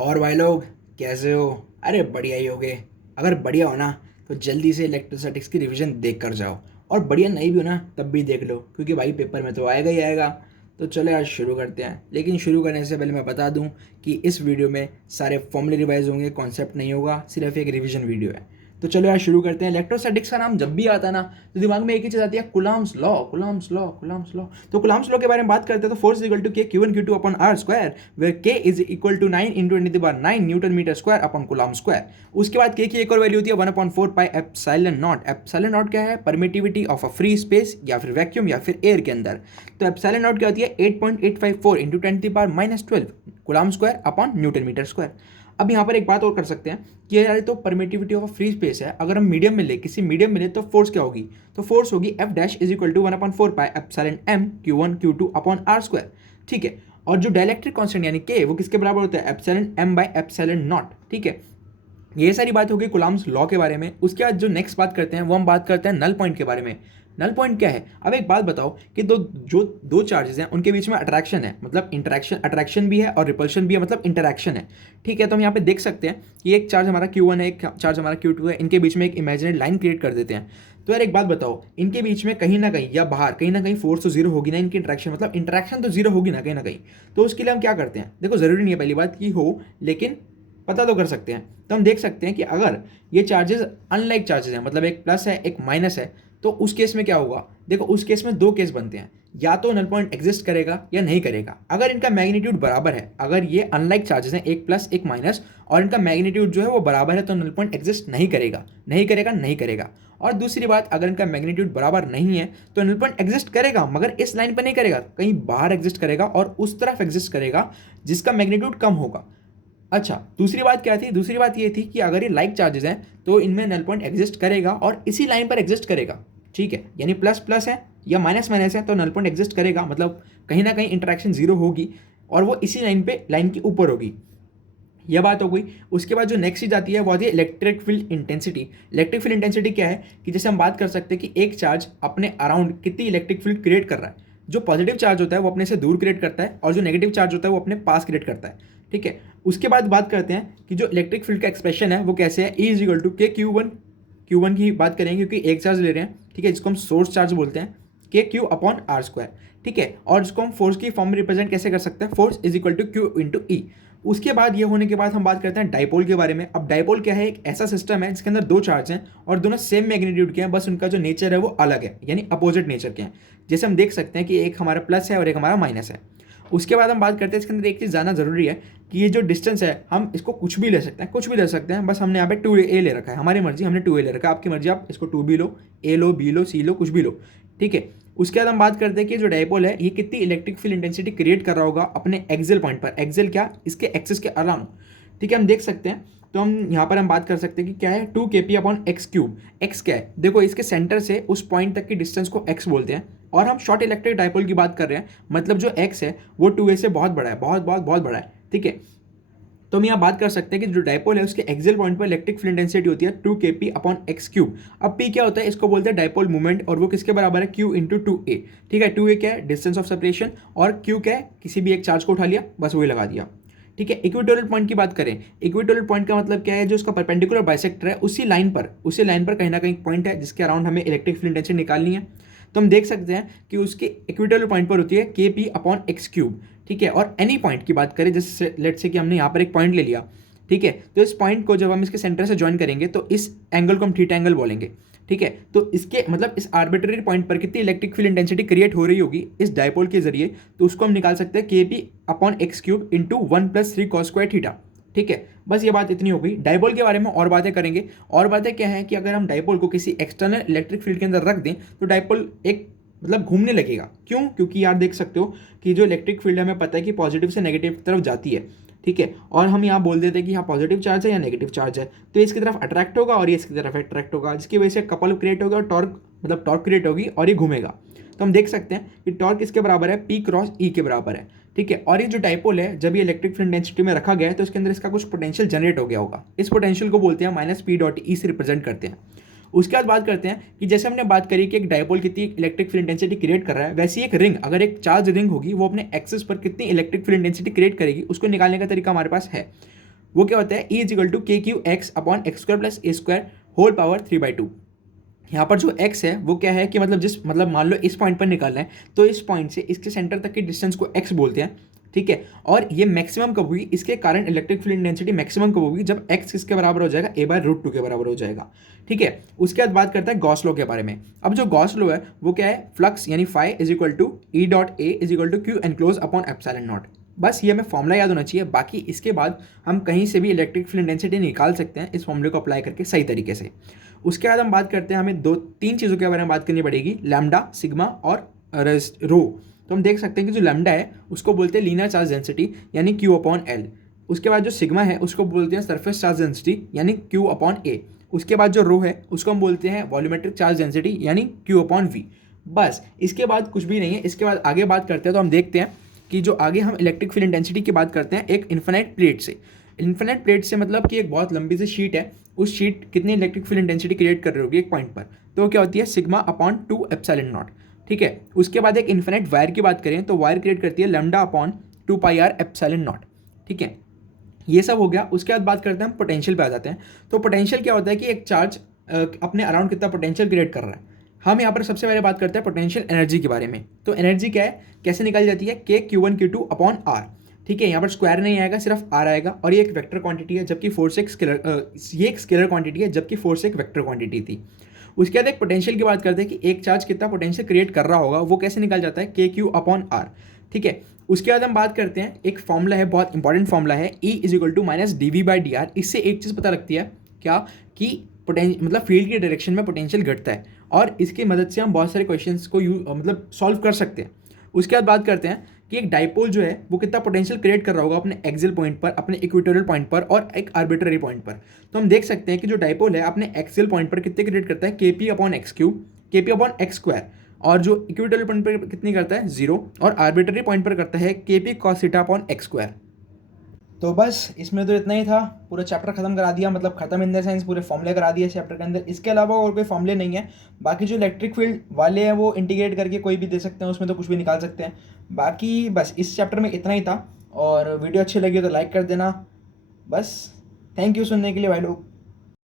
और भाई लोग कैसे हो? अरे बढ़िया ही होगे। अगर बढ़िया हो ना तो जल्दी से इलेक्ट्रोस्टैटिक्स की रिवीजन देख कर जाओ। और बढ़िया नहीं भी हो ना तब भी देख लो, क्योंकि भाई पेपर में तो आएगा ही आएगा। तो चलो यार शुरू करते हैं, लेकिन शुरू करने से पहले मैं बता दूं कि इस वीडियो में सारे फॉर्मूले रिवाइज होंगे, कॉन्सेप्ट नहीं होगा, सिर्फ एक रिवीजन वीडियो है। तो चलो यार शुरू करते हैं। इलेक्ट्रोस्टैटिक्स का नाम जब भी आता है ना तो दिमाग में एक ही चीज आती है, Coulomb's law, Coulomb's law, Coulomb's law. तो कुलाम्स लॉ के बारे में बात करते हैं तो force is equal to k q one Q two upon are square, where k is equal to 9 into 10⁻9 newton metre square upon coulomb square. उसके बाद के की एक और वैल्यू होती है 1/4 pi epsilon not. Epsilon not क्या है? Permittivity of a free space या फिर वैक्यूम या फिर एयर के अंदर। तो एप्सिलॉन नॉट क्या होती है? 8.854 into 10⁻12 coulomb square upon newton metre square. अब यहाँ पर एक बात और कर सकते हैं कि यार ये तो परमिटिविटी ऑफ फ्री स्पेस है, अगर हम मीडियम में ले, किसी मीडियम में ले तो फोर्स क्या होगी? तो फोर्स होगी F dash is equal to 1/4 pi epsilon M Q one Q two upon are square. ठीक है। और जो डायइलेक्ट्रिक कांस्टेंट यानी के, वो किसके बराबर होता है? Epsilon M by epsilon naught. ठीक है। ये सारी बात होगी कुलाम्स लॉ के बारे में। उसके बाद जो नेक्स्ट बात करते हैं वो हम बात करते हैं नल पॉइंट के बारे में। नल पॉइंट क्या है? अब एक बात बताओ कि दो चार्जेस हैं, उनके बीच में अट्रैक्शन है, मतलब इंटरेक्शन, अट्रैक्शन भी है और रिपल्शन भी है, मतलब इंटरेक्शन है। ठीक है। तो हम यहाँ पे देख सकते हैं कि एक चार्ज हमारा Q1 है, एक चार्ज हमारा Q2 है, इनके बीच में एक इमेजिनरी लाइन क्रिएट कर देते हैं। तो यार एक बात बताओ, इनके बीच में कहीं ना कहीं या बाहर कहीं ना कहीं फोर्स तो जीरो होगी ना, इनकी इंटरेक्शन मतलब इंटरेक्शन तो जीरो होगी ना कहीं ना कहीं। तो उसके लिए हम क्या करते हैं? देखो जरूरी नहीं है पहली बात की हो, लेकिन पता तो कर सकते हैं। तो हम देख सकते हैं कि अगर ये चार्जेस अनलाइक चार्जेस हैं, मतलब एक प्लस है एक माइनस है, तो उस केस में क्या होगा? देखो उस केस में दो केस बनते हैं, या तो नल पॉइंट एग्जिस्ट करेगा या नहीं करेगा। अगर इनका मैग्नीट्यूड बराबर है, अगर ये अनलाइक चार्जेस हैं, एक प्लस एक माइनस, और इनका मैग्नीट्यूड जो है वो बराबर है, तो नल पॉइंट एग्जिस्ट नहीं करेगा, नहीं करेगा, नहीं करेगा। और दूसरी बात, अगर इनका मैग्नीट्यूड बराबर नहीं है तो नल पॉइंट एग्जिस्ट करेगा, मगर इस लाइन पर नहीं करेगा, कहीं बाहर एग्जिस्ट करेगा और उस तरफ एग्जिस्ट करेगा जिसका मैग्नीट्यूड कम होगा। अच्छा, दूसरी बात क्या थी? दूसरी बात ये थी कि अगर ये लाइक चार्जेस हैं तो इनमें नल पॉइंट एग्जिस्ट करेगा और इसी लाइन पर एग्जिस्ट करेगा। ठीक है। यानी प्लस प्लस है या माइनस माइनस है तो नल पॉइंट एग्जिस्ट करेगा, मतलब कहीं ना कहीं इंटरेक्शन जीरो होगी और वो इसी लाइन पे, लाइन के ऊपर होगी। यह बात हो गई। उसके बाद जो नेक्स्ट चीज आती है वो आती है electric field intensity. Electric field intensity क्या है कि जैसे हम बात कर सकते हैं कि एक चार्ज अपने अराउंड कितनी इलेक्ट्रिक फील्ड क्रिएट कर रहा है। जो पॉजिटिव चार्ज होता है वो अपने से दूर क्रिएट करता है, और जो नेगेटिव चार्ज होता है वो अपने पास क्रिएट करता है। ठीक है। उसके बाद बात करते हैं कि जो इलेक्ट्रिक फील्ड का एक्सप्रेशन है वो कैसे है। E is equal to k q one की बात करेंगे क्योंकि एक चार्ज ले रहे हैं। ठीक है। जिसको हम सोर्स चार्ज बोलते हैं, के क्यू अपॉन आर स्क्वायर। ठीक है। और इसको हम फोर्स की फॉर्म में रिप्रेजेंट कैसे कर सकते हैं? Force is equal to q into E. उसके बाद ये होने के बाद हम बात करते हैं डाइपोल के बारे में। अब डाइपोल क्या है? एक ऐसा सिस्टम है जिसके अंदर दो चार्ज हैं और दोनों सेम मैग्नीट्यूड के हैं, बस उनका जो नेचर है वो अलग है, यानी अपोजिट नेचर के हैं। जैसे हम देख सकते हैं कि एक हमारा प्लस है और एक हमारा माइनस है। उसके बाद हम बात करते हैं, इसके अंदर एक चीज़ जानना जरूरी है कि ये जो डिस्टेंस है हम इसको कुछ भी ले सकते हैं, कुछ भी ले सकते हैं। बस हमने यहाँ पे 2a ले रखा है, हमारी मर्जी, हमने 2a ले रखा है। आपकी मर्जी, आप इसको 2b low, a low, b low, c लो, कुछ भी लो। ठीक है। उसके बाद हम बात करते हैं कि जो डायपोल है ये कितनी इलेक्ट्रिक फील्ड इंटेंसिटी क्रिएट कर रहा होगा अपने एक्सियल पॉइंट पर। एक्सियल क्या? इसके एक्सिस के अराउंड। ठीक है। हम देख सकते हैं, तो हम यहाँ पर हम बात कर सकते हैं कि क्या है, 2 kp upon x cube. X क्या है? देखो इसके सेंटर से उस पॉइंट तक की डिस्टेंस को एक्स बोलते हैं, और हम शॉर्ट इलेक्ट्रिक डायपोल की बात कर रहे हैं, मतलब जो एक्स है वो 2a से बहुत बड़ा है, बहुत बहुत बहुत बड़ा है। ठीक है। तो हम यहाँ बात कर सकते हैं कि जो डायपोल है उसके एक्सियल पॉइंट पर इलेक्ट्रिक फील्ड इंटेंसिटी होती है 2 kp अपॉन एक्स क्यूब। अब p क्या होता है? इसको बोलते हैं डायपोल मूवमेंट, और वो किसके बराबर है? q into 2a। ठीक है। 2a क्या है? डिस्टेंस ऑफ सेपरेशन, और q क्या है? किसी भी एक चार्ज को उठा लिया, बस वही लगा दिया। ठीक है। इक्विटोरियल पॉइंट की बात करें, इक्विटोरियल पॉइंट का मतलब क्या है? जो उसका परपेंडिकुलर बाइसेक्टर है उसी लाइन पर कहीं ना कहीं पॉइंट है जिसके अराउंड हमें इलेक्ट्रिक फील्ड इंटेंसिटी निकालनी है। तो हम देख सकते हैं कि उसके इक्विटोरियल पॉइंट पर होती है के पी अपॉन एक्स क्यूब। ठीक है। और एनी पॉइंट की बात करें, जैसे लेट से कि हमने यहाँ पर एक पॉइंट ले लिया। ठीक है। तो इस पॉइंट को जब हम इसके सेंटर से ज्वाइन करेंगे तो इस एंगल को हम थीटा एंगल बोलेंगे। ठीक है। तो इसके मतलब इस आर्बिट्ररी पॉइंट पर कितनी इलेक्ट्रिक फील्ड इंटेंसिटी क्रिएट हो रही होगी इस डायपोल के जरिए, तो उसको हम निकाल सकते हैं के P upon x cube into 1 + 3 cos square theta. ठीक है। बस ये बात इतनी हो गई। डायपोल के बारे में और बातें करेंगे। और बातें क्या है कि अगर हम डायपोल को किसी एक्सटर्नल इलेक्ट्रिक फील्ड के अंदर रख दें तो डायपोल एक मतलब घूमने लगेगा। क्यों? क्योंकि यार देख सकते हो कि जो इलेक्ट्रिक फील्ड है हमें पता है कि पॉजिटिव से नेगेटिव की तरफ जाती है। ठीक है। और हम यहाँ बोल देते हैं कि यहाँ पॉजिटिव चार्ज है या नेगेटिव चार्ज है, तो ये इसकी तरफ अट्रैक्ट होगा और ये इसकी तरफ अट्रैक्ट होगा, जिसकी वजह से कपल क्रिएट होगा और टॉर्क मतलब टॉर्क क्रिएट होगी और ये घूमेगा। तो हम देख सकते हैं कि टॉर्क इसके बराबर है P क्रॉस E के बराबर है। ठीक है। और ये जो डायपोल है जब ये इलेक्ट्रिक फील्ड डेंसिटी में रखा गया है तो इसके अंदर इसका कुछ पोटेंशियल जनरेट हो गया होगा। इस पोटेंशियल को बोलते हैं -P.E से रिप्रेजेंट करते हैं। उसके बाद बात करते हैं कि जैसे हमने बात करी कि एक डायपोल कितनी इलेक्ट्रिक फील्ड इंटेंसिटी क्रिएट कर रहा है, वैसी एक रिंग, अगर एक चार्ज रिंग होगी वो अपने एक्सिस पर कितनी इलेक्ट्रिक फील्ड इंटेंसिटी क्रिएट करेगी उसको निकालने का तरीका हमारे पास है। वो क्या होता है, E is equal to k q x upon x square plus a square whole power 3/2। यहाँ पर जो x है वो क्या है कि मतलब मान लो इस पॉइंट पर निकालना है, तो इस पॉइंट से इसके सेंटर तक की डिस्टेंस को x बोलते हैं, ठीक है। और ये मैक्सिमम कब होगी, इसके कारण इलेक्ट्रिक फील्ड इंटेंसिटी मैक्सिमम कब होगी, जब x किसके बराबर हो जाएगा, a/√2 के बराबर हो जाएगा, ठीक है। उसके बाद बात करते हैं गॉस लॉ के बारे में। अब जो गॉस लॉ है वो क्या है, फ्लक्स यानी phi is equal to E dot A is equal to Q enclose upon epsilon naught. बस ये हमें फॉर्मूला याद होना चाहिए, बाकी इसके बाद हम कहीं से भी इलेक्ट्रिक फील्ड इंटेंसिटी निकाल सकते हैं इस फॉर्मूले को अप्लाई करके सही तरीके से। उसके बाद हम बात करते हैं, हमें 2-3 चीज़ों के बारे में बात करनी पड़ेगी, लैम्डा, सिग्मा और रो। तो हम देख सकते हैं कि जो लैम्डा है उसको बोलते हैं लीनियर चार्ज डेंसिटी यानी Q अपॉन L। उसके बाद जो सिग्मा है उसको बोलते हैं सरफेस चार्ज डेंसिटी यानी Q अपॉन A। उसके बाद जो रो है उसको हम बोलते हैं वॉल्यूमेट्रिक चार्ज डेंसिटी यानी Q अपॉन V। बस इसके बाद कुछ भी नहीं है। इसके बाद आगे बात करते हैं तो हम देखते हैं कि जो आगे हम इलेक्ट्रिक फील्ड इंटेंसिटी की बात करते हैं एक इन्फिनाइट प्लेट से। इन्फिनाइट प्लेट से मतलब कि एक बहुत लंबी सी शीट है, उस शीट कितनी इलेक्ट्रिक फील्ड इंटेंसिटी क्रिएट कर रही होगी एक पॉइंट पर, तो क्या होती है सिग्मा अपॉन 2 एप्सिलॉन नॉट, ठीक है। उसके बाद एक इन्फिनाइट वायर की बात करें तो वायर क्रिएट करती है lambda upon 2πr epsilon naught, ठीक है। ये सब हो गया। उसके बाद बात करते हैं हम पोटेंशियल पे आ जाते हैं। तो पोटेंशियल क्या होता है कि एक चार्ज अपने अराउंड कितना पोटेंशियल क्रिएट कर रहा है। हम यहाँ पर सबसे पहले बात करते हैं पोटेंशियल एनर्जी के बारे में। तो एनर्जी क्या है, कैसे निकाली जाती है, के Q1 Q2 अपॉन आर, ठीक है। यहाँ पर स्क्वायर नहीं आएगा, सिर्फ आर आएगा, और ये एक वेक्टर क्वांटिटी है जबकि फोर्स एक स्केलर क्वांटिटी है जबकि फोर्स एक वेक्टर क्वांटिटी थी। उसके बाद एक पोटेंशियल की बात करते हैं कि एक चार्ज कितना पोटेंशियल क्रिएट कर रहा होगा, वो कैसे निकल जाता है, के क्यू अपॉन आर, ठीक है। उसके बाद हम बात करते हैं, एक फॉर्मूला है, बहुत इंपॉर्टेंट फॉर्मूला है, E is equal to minus dv/dr। इससे एक चीज़ पता लगती है क्या, कि मतलब फील्ड की डायरेक्शन में पोटेंशियल घटता है, और इसकी मदद से हम बहुत सारे क्वेश्चंस को मतलब सॉल्व कर सकते हैं। उसके बाद बात करते हैं कि एक डाइपोल जो है वो कितना पोटेंशियल क्रिएट कर रहा होगा अपने एक्सियल पॉइंट पर, अपने इक्वेटोरियल पॉइंट पर और एक आर्बिट्ररी पॉइंट पर। तो हम देख सकते हैं कि जो डाइपोल है अपने एक्सियल पॉइंट पर कितने क्रिएट करता है, KP upon x3, KP upon x square, और जो इक्वेटोरियल पॉइंट पर कितनी करता है 0, और आर्बिट्ररी पॉइंट पर करता है KP cos theta upon x square. तो बस इसमें तो इतना ही था, पूरा चैप्टर खत्म करा दिया, मतलब खत्म इन द सेंस पूरे फॉर्मूले करा दिए चैप्टर के अंदर। इसके अलावा और कोई फॉर्मूले नहीं है। बाकी जो इलेक्ट्रिक फील्ड वाले हैं वो इंटीग्रेट करके कोई भी दे सकते हैं, उसमें तो कुछ भी निकाल सकते हैं। बाकी बस इस चैप्टर में इतना ही था, और वीडियो अच्छी लगी तो लाइक कर देना। बस थैंक यू सुनने के लिए भाई लोग।